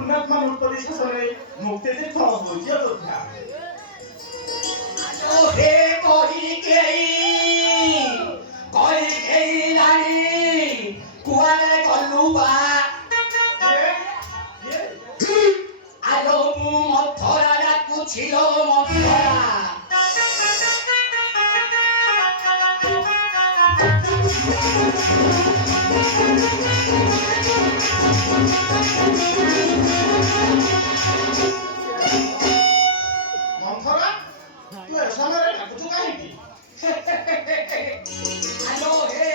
पुण्यात्मा मूर्ती शासने मुक्ती तीर्थ बुझिया तथ्या हे कही रानी कुआरे गलुबा आलो मु मथरा डाकु छिलो मथरा मंथरा तू ऐसा मेरे डाकुचु काहे की आलो हे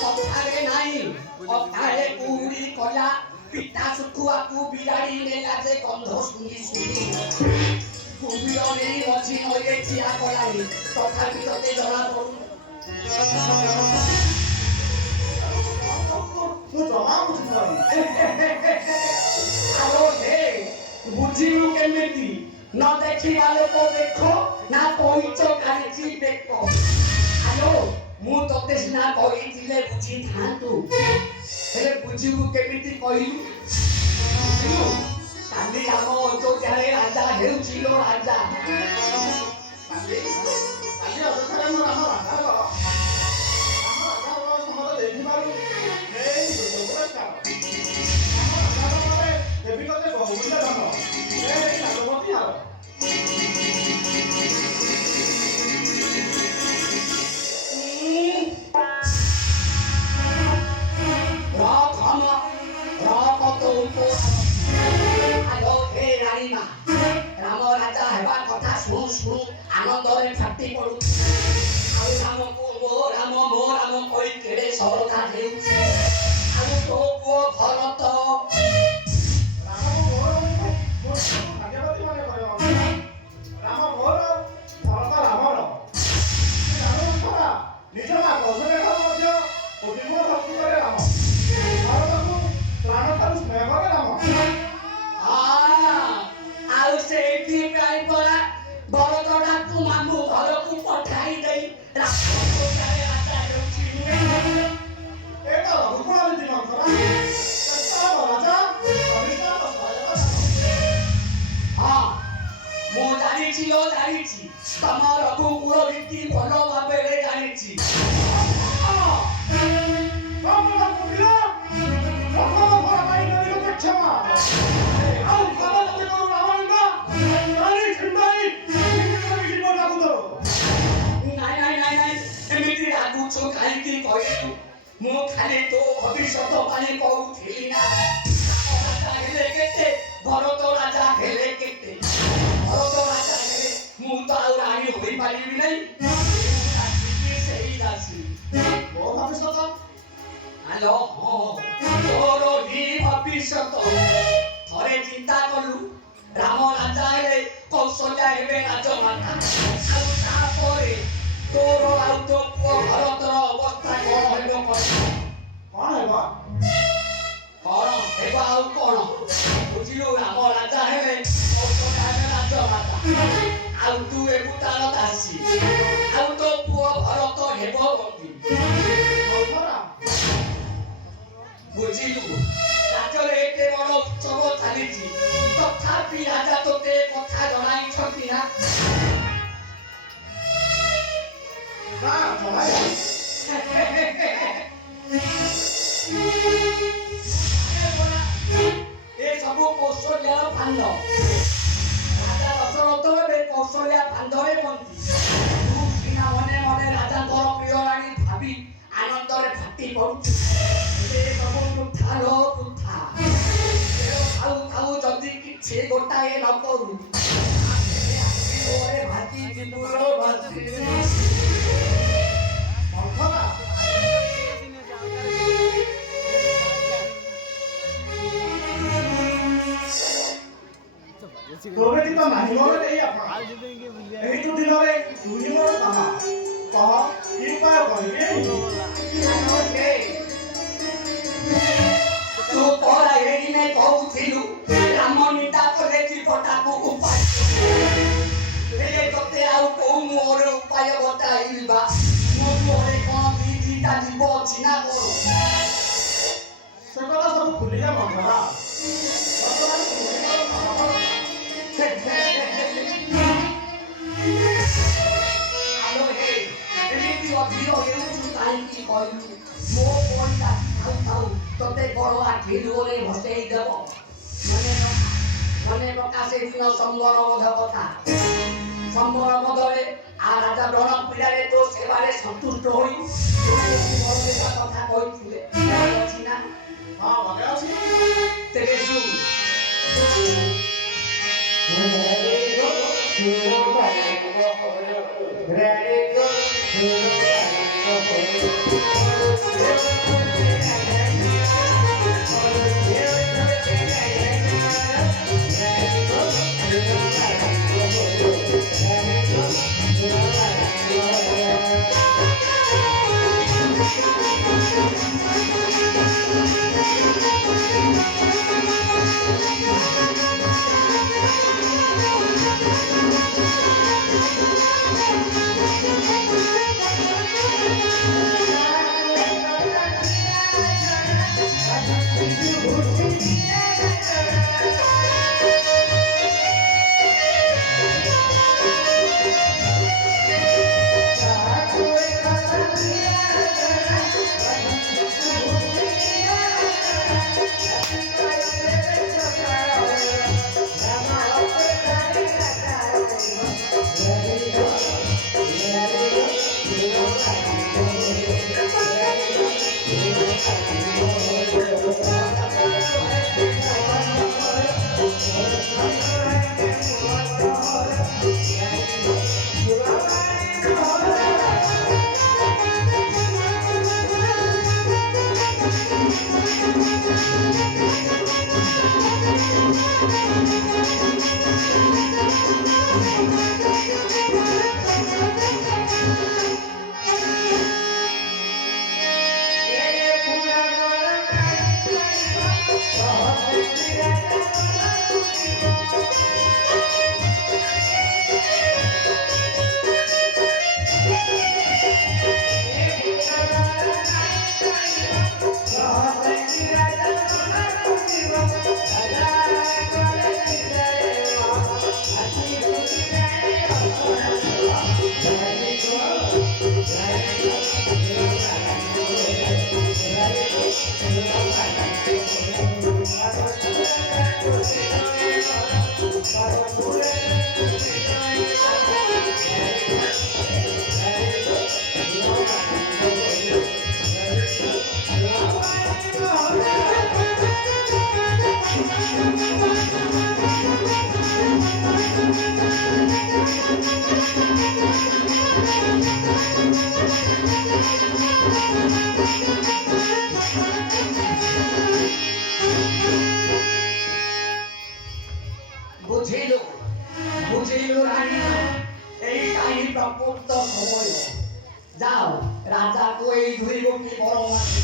कथारे नाही कथारे कुड़ी कला पिता सुखुआकू बिगाड़ी नेला जे गंध सुंगी सुंगी कुबिर नेई मझी नइरे चिया कलानी तथापि तते जଣା पडु तू जमा बुझुपारी आलो हे बुझिलु केमिति न देखिबा लोक देखो ना पहुंच कानिची देखो आलो मु तते सिना कहिथिले बुझी थांतु हेले बुझिबु केमिति कहिलु बुझिलु काली आम अयोध्यारे राजा हेउचिलो राजा काली काली अवस्थारे मोर राम राजा समस्त देखिबारु ए पुरस्कार राजा रे देवी कते बहुमूल्य धन ए नागवती हार राम राजा हेबा कथा शुणु शुणु आनंदरे फाटी पड़ु आउ राम मो राम कोई केड़े सरका देउ आउ तो पुओ भरत राम मोर भाग्यवती माने कहयो राम मोर भरत रामर राम थरा निज मा कौशले मध्य कोटिमो भक्ति करे राम भरतକୁ प्राण ଠାରୁ ସ୍ନେହ करे राम आउ सेठी काई परा भरत डाकू मामू घरକୁ पठाई देई राक्षस कारे राजा हेउछि एटा रघुकुल रीति मंथरा एटा राजा अभिष्ट हां मो जानिछि तम रघुकुल रीति भल भाबेरे जानिछि बाबा पुरिया बाबा भरा पाई नदी क्षमा आउ बाबा ते करू रामायणा रानी खंडाई किनो लागु दो नाइ एमिति लागु छु खाली की कहू मु खाली तो भविष्यत पानी कहूथिली ना राजा हेले केते भरत राजा हेले केते भरत राजा हेले मु तो आउ रानी होई पारिबि नै सेही दासी ओ भविष्यत हेलो तोर ही भविष्यत थरे चिंता कलु राम राजा हेले कौशल्या हेबे राजमाता आउ तापरे तोर आउ तो पुओ भरतर अवस्था कोन हेबो कोन हेबा आउ कोन बुझिलु राम राजा हेले कौशल्या हेबे राजमाता आउ तू एबुतार दासी आउ तो पुओ भरत हेबो बंदी मंथरा बुझिलु राजरे एते बड़ उत्सव चालिछि तथापि राजा तोते कथा जणाई छथि ना ना जमाया ए सब कौशल्या फांद राजा दशरथ बे कौशल्या फांदरे बंदी तू सिना मने मने राजा तोर प्रिय रानी भाबी आनंदरे फाटी पडुछु ए सब कुथा खाऊ खाऊ जल्दी किछे गोटाए न करू ओरे भाती जिबुरो भाती मंथरा तोबे ती तो नाही मोरे देई आपण एही तू दिनरे तुनी मोर कामा कह की उपाय करिवे तू कोरा एई में कहूथिलु राम निता करे जीवटाକୁ उपाय हे तोते आउ को मोर उपाय बताइबा मो मोरे कोन दिटा जीव अछि ना करू से कथा सब भूलिया मंथरा वर्तमान ଅଧୀର ହେଉଛୁ କାହିଁକି କହିଲୁ? ମୋ ପଇସା ଥାଉ ଥାଉ ତତେ ବଡ଼ ଆଖିରେ ଭସେଇ ଦେବ। ମନେ ପକା ସେଦିନ ସମ୍ବର ବୋଧ କଥା। ସମ୍ବର ବୋଧରେ ରାଜା ବ୍ରଣ ପୀଡ଼ାରେ ତୋ ସେବାରେ ସନ୍ତୁଷ୍ଟ ହୋଇ କଥା କହିଥିଲେ ଅଛି ନା? ହଁ ମନେ ଅଛି। ତେବେ ଶୁଣ। ବୁଝିଲୁ ରାଣୀ, ଏଇଟା ହିଁ ପ୍ରକୃତ ସମୟ। ଯାଅ ରାଜାକୁ ଏଇ ଦୁଇ ଗୋଟି ବର ମାଗି।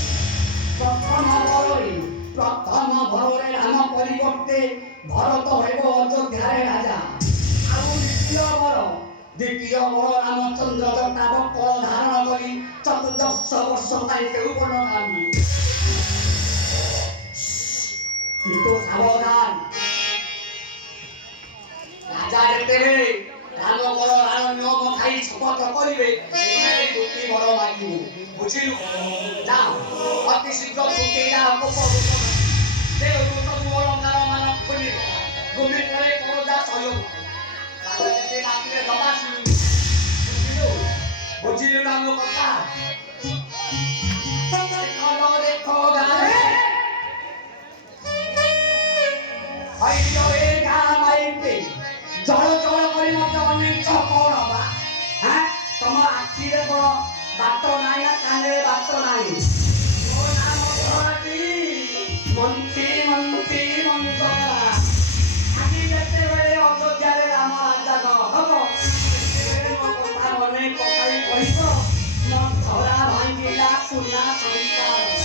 ପ୍ରଥମ ବରରେ ରାମ ପରିବର୍ତ୍ତେ ଭରତ ହେବ ଅଯୋଧ୍ୟାରେ ରାଜା। ଆଉ ଦ୍ୱିତୀୟ ବର ରାମଚନ୍ଦ୍ର ଜଟାବକ୍ର ଧାରଣ କରି 14 ବର୍ଷ ପାଇଁ କେଉଁପଟଗାମୀ। କିନ୍ତୁ ସାବଧାନ, ରାଜା ଯେତେବେଳେ ରାମଙ୍କର ରାଣ ନିୟମ ଖାଇ ଶପଥ କରିବେ ଗୋଟି ବର ମାଗିବୁ। ବୁଝିଲୁ? ଯାଅ ଅତି ଶୀଘ୍ର ଛୁଟେଇ ଯାଅ ସବୁ ଅଳଙ୍କାର ମାନ ଖୋଲିବ। ଭୂମି ପରେ କରଜା ସହଯୋଗ ଯେତେ ରାତିରେ ଦବା ବୁଝିଲୁ? ବୁଝିଲୁ ନା ମୋ କଥା? ଦେଖ ଗାଁରେ ଜଳ ଜଳ କରି ମତେ ଅନେକ କଣ ବା? ତମ ଆଖିରେ କଣ ବାଟ ନାହିଁ ନା କାନରେ ବାଟ ନାହିଁ? ମୋ ନାମ ମନ୍ତ୍ରୀ ମନ୍ତ୍ରା। ଆଜି ଯେତେବେଳେ ଅଯୋଧ୍ୟାରେ ରାମ ରାଜା ହବ ସେତେବେଳେ ମୋ କଥା ମନେ ପକାଇ କହିବ ମୋ ଧରା ଭାଙ୍ଗିଲା ସୁନା ସଂସାର।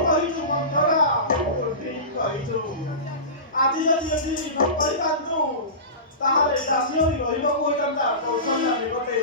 କହିଛୁ ମନ୍ଥରା ଠିକ କହିଛୁ ଆଜି ଯଦି ଏଠି ନ କରିଥାନ୍ତୁ ତାହେଲେ ଦାସୀ ହୋଇ ରହିବାକୁ ହୋଇଥାନ୍ତା କୌଶଲ୍ୟା ନିକଟରେ